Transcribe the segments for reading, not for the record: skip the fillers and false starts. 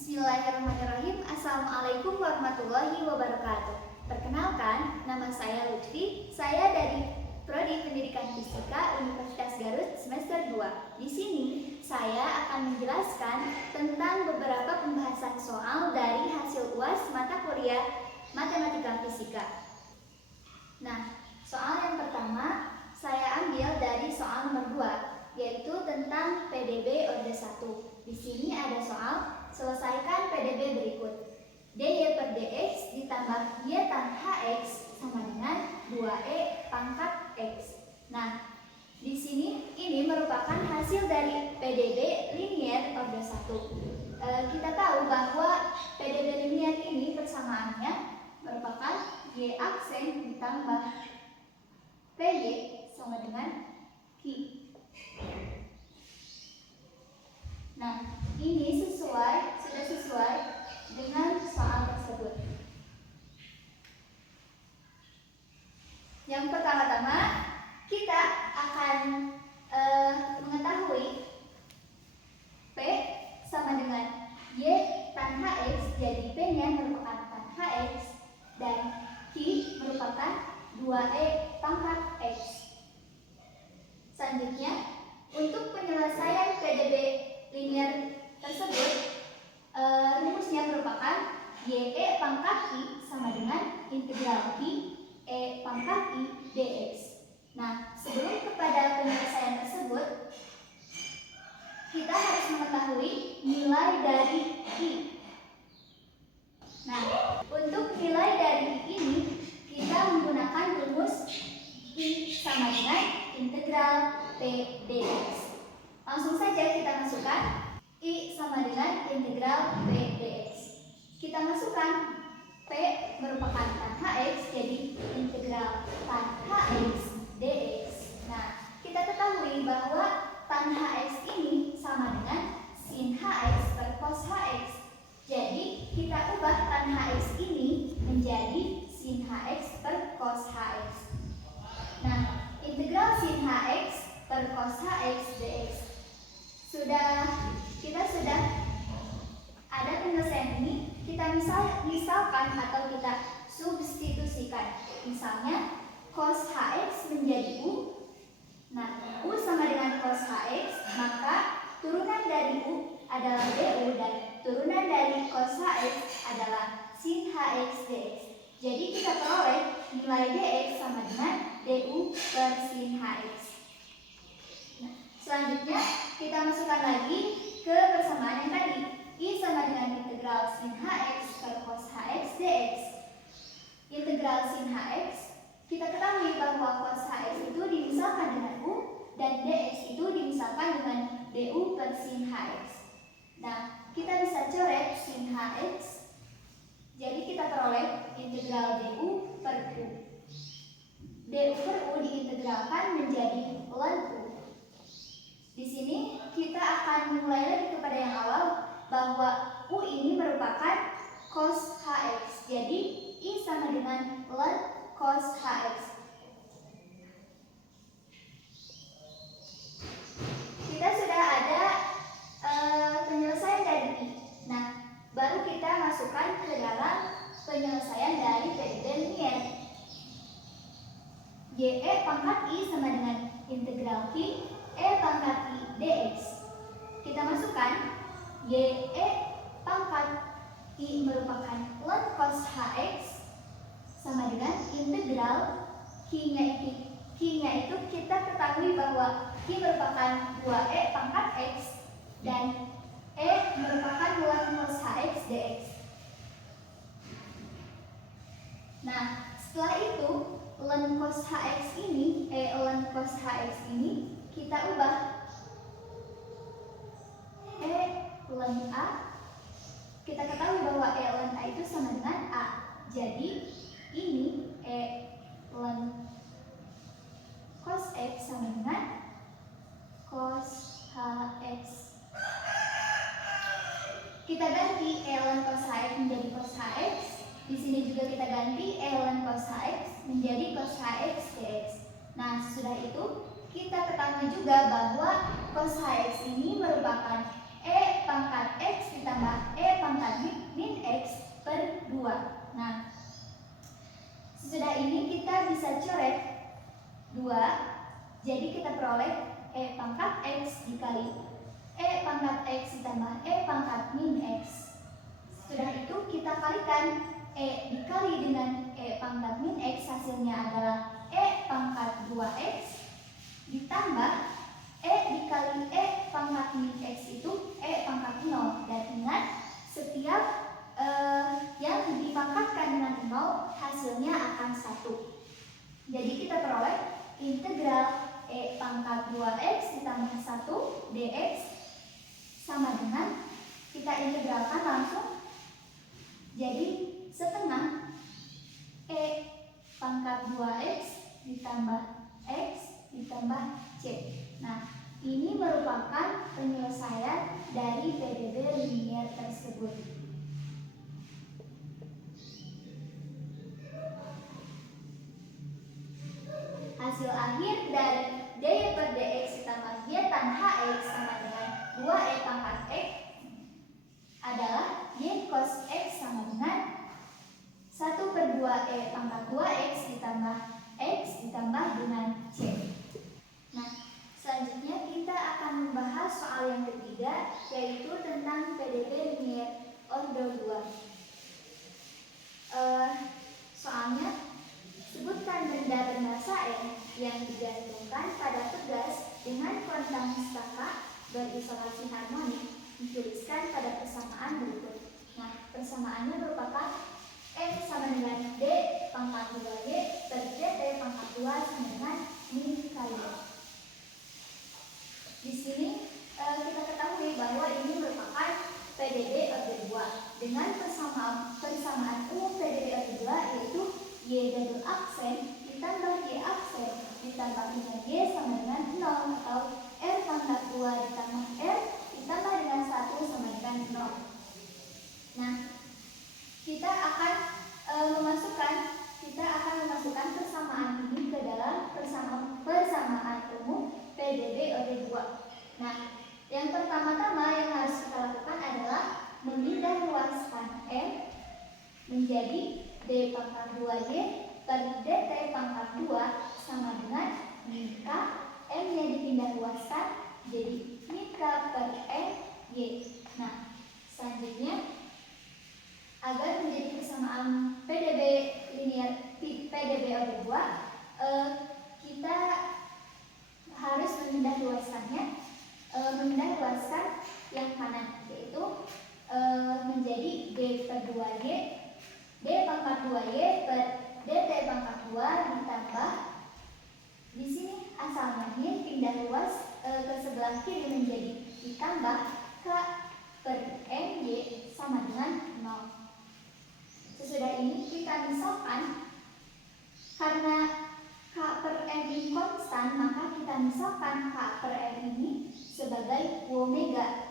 Bismillahirrahmanirrahim. Assalamualaikum warahmatullahi wabarakatuh. Perkenalkan, nama saya Lutfi. Saya dari Prodi Pendidikan Fisika Universitas Garut semester 2. Di sini saya akan menjelaskan tentang beberapa pembahasan soal dari hasil UAS mata kuliah Matematika Fisika. Nah, soal yang pertama saya ambil dari soal nomor 2, yaitu tentang PDB orde 1. Di sini ada soal, selesaikan PDB berikut. DY per DX ditambah Y tan HX sama dengan 2E pangkat X. Nah, di sini ini merupakan hasil dari PDB linier orde 1. Kita tahu bahwa PDB linier ini persamaannya merupakan Y aksen ditambah PY sama dengan Q. Nah, ini sudah sesuai dengan soal tersebut. Yang pertama-tama kita akan mengetahui P sama dengan Y tan HX, jadi P-nya merupakan tan HX dan Q merupakan 2E pangkat X. Selanjutnya, untuk penyelesaian PDB linier tersebut, rumusnya merupakan YE pangkat I sama dengan integral Q E pangkat I dx. Nah, sebelum kepada penyelesaian tersebut, kita harus mengetahui nilai dari I. Nah, untuk nilai dari I ini, kita menggunakan rumus I sama dengan integral P dx. Langsung saja kita masukkan I sama dengan integral P dx. Kita masukkan P merupakan tan HX, jadi integral tan HX dx. Nah, kita ketahui bahwa tan HX ini sama dengan sin HX per cos HX. Jadi, kita ubah tan HX ini menjadi sin HX per cos HX. Nah, integral sin HX per cos HX dx. Kita sudah ada penyelesaian ini, kita misalkan atau kita substitusikan. Misalnya cos HX menjadi U. Nah, U sama dengan cos HX, maka turunan dari U adalah DU dan turunan dari cos HX adalah sin HX dx. Jadi kita peroleh nilai dx sama dengan DU per sin HX. Nah, selanjutnya kita masukkan lagi ke persamaan yang tadi. I sama dengan integral sin HX per cos HX dx. Integral sin HX, kita ketahui bahwa cos HX itu dimisalkan dengan U dan dx itu dimisalkan dengan DU per sin HX. Nah, kita bisa coret sin HX. Jadi kita peroleh integral DU per U. DU per U diintegralkan menjadi ln U. Di sini kita akan mulai lagi kepada yang awal, bahwa U ini merupakan cos HX. Jadi I sama dengan ln cos HX. Kita sudah ada penyelesaian dari I. Nah, baru kita masukkan ke dalam penyelesaian dari PDB linier. YE pangkat I sama dengan integral Q E pangkat I dx. Kita masukkan YE pangkat I merupakan ln cos HX sama dengan integral Q-nya itu kita ketahui bahwa Q merupakan 2E pangkat X dan E merupakan ln cos HX dx. Nah, setelah itu ln cos HX ini, ln cos HX ini kita ubah ln A. Kita ketahui bahwa ln A itu sama dengan A. Jadi ini ln cos X sama dengan cos HX. Kita ganti ln cos HX menjadi cos HX. Di sini juga kita ganti ln cos HX menjadi cos HX dx. Nah, sesudah itu kita ketahui juga bahwa cos HX ini merupakan E pangkat X ditambah E pangkat ditambah E pangkat min X. Setelah itu kita kalikan E dikali dengan E pangkat min X, hasilnya adalah E pangkat 2X ditambah E dikali E pangkat min X itu E pangkat 0. Dan ingat, setiap yang dipangkatkan dengan 0 hasilnya akan 1. Jadi kita peroleh integral E pangkat 2X ditambah 1 dx sama dengan, kita integralkan langsung, jadi setengah E pangkat 2X ditambah X ditambah C. Nah, ini merupakan penyelesaian dari PDB linier tersebut. Hasil akhir dari dy per dx ditambah y tan hx sama dengan 2e pangkat x adalah y cos x sama dengan 1/2e pangkat 2x ditambah x ditambah dengan c. Nah, selanjutnya kita akan membahas soal yang ketiga, yaitu tentang PDB linier order 2. Soalnya, sebutkan benda-benda sain yang digantungkan pada pegas dengan kontang staka berisolasi harmonik dituliskan pada persamaan berikut. Nah, persamaannya merupakan M sama dengan D pangkat 2Y per DT pangkat 2 sama dengan min kali Y. Di sini kita ketahui bahwa ini merupakan PDB order 2 dengan persamaan umum PDB order 2, yaitu Y double aksen ditambah Y aksen ditambah dengan Y sama dengan 0, atau R pangkat 2 ditambah R ditambah dengan 1 sama dengan 0. Nah, kita akan memasukkan persamaan ini ke dalam persamaan umum PDB order 2. Nah, yang pertama-tama yang harus kita lakukan adalah memindah luaskan M menjadi D pangkat 2Y per DT pangkat 2 sama dengan jika M-nya dipindah luaskan jadi mika per M-Y. Nah, selanjutnya, agar menjadi persamaan PDB linier PDB order 2, kita harus memindah luaskan yang kanan, yaitu menjadi D per 2Y D pangkat 2Y per DT pangkat 2 ditambah, di sini asalnya ini pindah luas ke sebelah kiri menjadi ditambah K per MY sama dengan 0. Sesudah ini kita misalkan, karena K per M ini konstan, maka kita misalkan K per M ini sebagai omega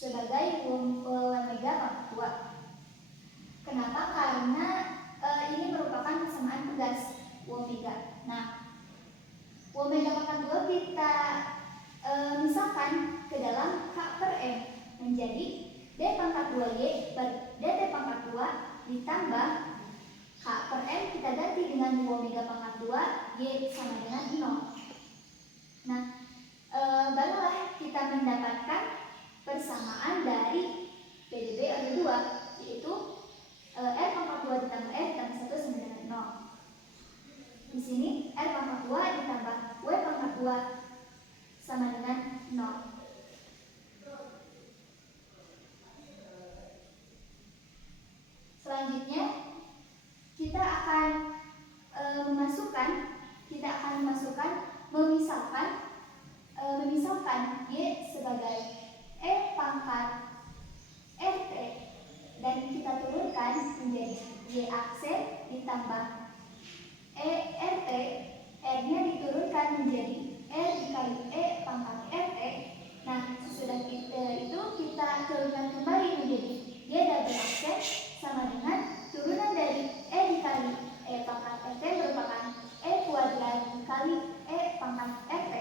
pangkat 2. Kenapa? Karena ini merupakan persamaan pegas omega. Nah, omega pangkat 2 kita misalkan ke dalam K per M menjadi D pangkat 2Y per DT pangkat 2 ditambah K per M kita ganti dengan omega pangkat 2 Y sama dengan 0. Nah, barulah kita mendapatkan persamaan dari PDB order 2, yaitu R pangkat 2 ditambah R ditambah 1 sama dengan 0. Di sini R pangkat 2 ditambah W pangkat 2 sama dengan 0. Selanjutnya, kita akan memisahkan Y sebagai E pangkat RT dan kita turunkan menjadi Y aksen ditambah E RT, R-nya diturunkan menjadi R dikali E pangkat RT. Nah, sesudah itu kita turunkan kembali menjadi Y double aksen sama dengan turunan dari E dikali E pangkat RT merupakan E kuadrat dikali E pangkat RT.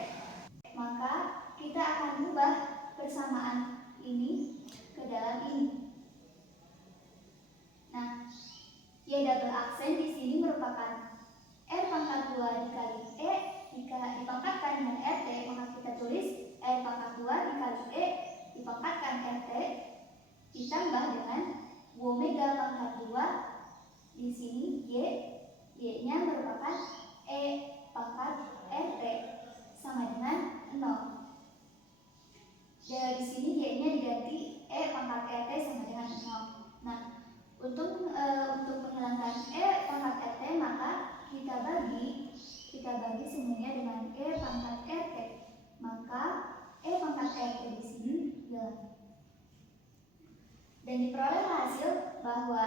Maka kita akan ubah persamaan ini ke dalam ini. Nah, Y double aksen di sini merupakan R pangkat 2 dikali E jika dipangkatkan dengan RT, maka kita tulis R pangkat 2 dikali E Untuk menghilangkan E pangkat RT, maka kita bagi semuanya dengan E pangkat RT. Maka E pangkat RT di sini hilang. Dan diperoleh hasil bahwa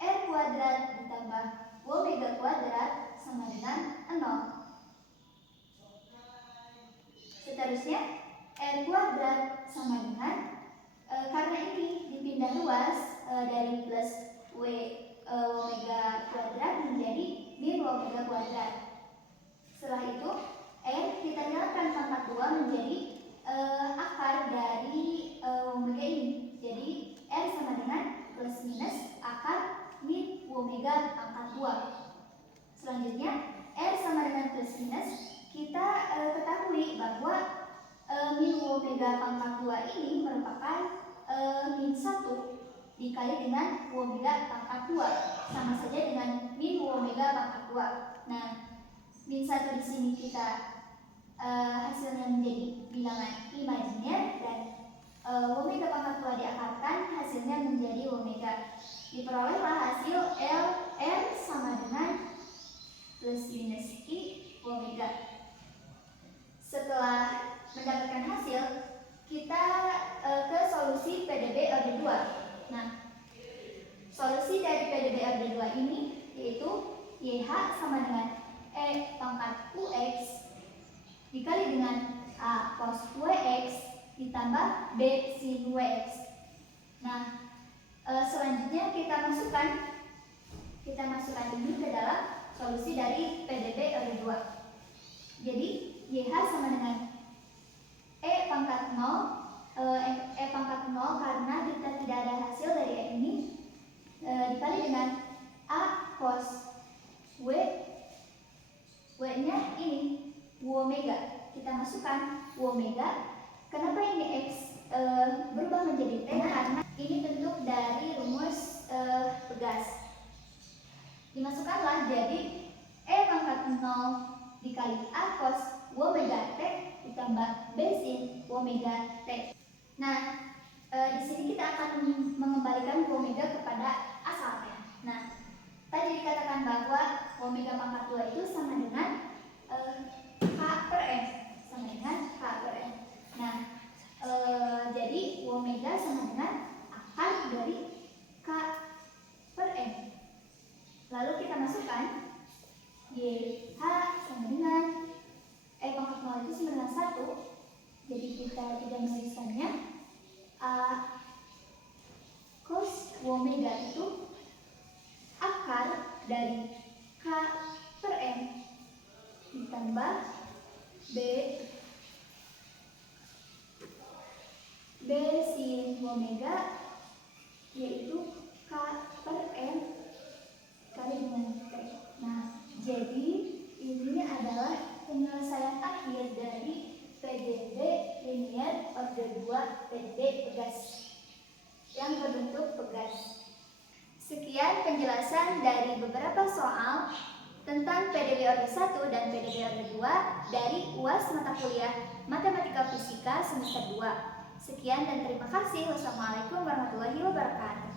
R kuadrat ditambah omega kuadrat sama dengan 0. Seterusnya R kuadrat sama dengan karena ini dipindah luas dari plus omega kuadrat menjadi min omega kuadrat. Setelah itu R kita nyalakan pangkat 2 menjadi akar dari omega ini. Jadi R sama dengan plus minus akar min omega pangkat 2. Selanjutnya R sama dengan plus minus, kita ketahui bahwa min omega pangkat 2 ini merupakan min 1 dikali dengan omega pangkat 2, sama saja dengan min omega pangkat 2. Nah, min 1 di sini kita hasilnya menjadi bilangan imajiner, dan omega pangkat 2 diakarkan, hasilnya menjadi omega. Diperolehlah hasil R sama dengan plus minus I omega. Setelah mendapatkan hasil, kita ke solusi PDB orde 2. Nah, solusi dari PDB orde 2 ini yaitu YH sama dengan E pangkat UX dikali dengan A cos WX ditambah B sin WX. Nah, selanjutnya kita masukkan ini ke dalam solusi dari PDB orde 2. Jadi YH sama dengan E pangkat 0 karena kita tidak ada hasil dari E ini, dikali dengan A cos W nya ini omega. Kita masukkan omega. Kenapa ini X berubah menjadi T? Karena ini bentuk dari rumus pegas. Dimasukkanlah, jadi E pangkat 0 dikali A cos omega T ditambah B sin omega T. Nah, di sini kita akan mengembalikan omega kepada asalnya. Nah, tadi dikatakan bahwa omega pangkat 2 itu sama dengan K per M, sama dengan K per M. Nah, jadi omega sama dengan akar dari K per M. Lalu kita masukkan YH sama dengan E pangkat 0 itu sama dengan 1. Jadi kita tidak menuliskannya. A cos omega itu akar dari K per M ditambah B sin omega, yaitu K per M kali dengan T. Nah, jadi ini adalah penyelesaian akhir dari PDB linier orde 2 PDB pegas yang berbentuk pegas. Sekian penjelasan dari beberapa soal tentang PDB orde 1 dan PDB orde 2 dari UAS mata kuliah Matematika Fisika semester 2. Sekian dan terima kasih. Wassalamualaikum warahmatullahi wabarakatuh.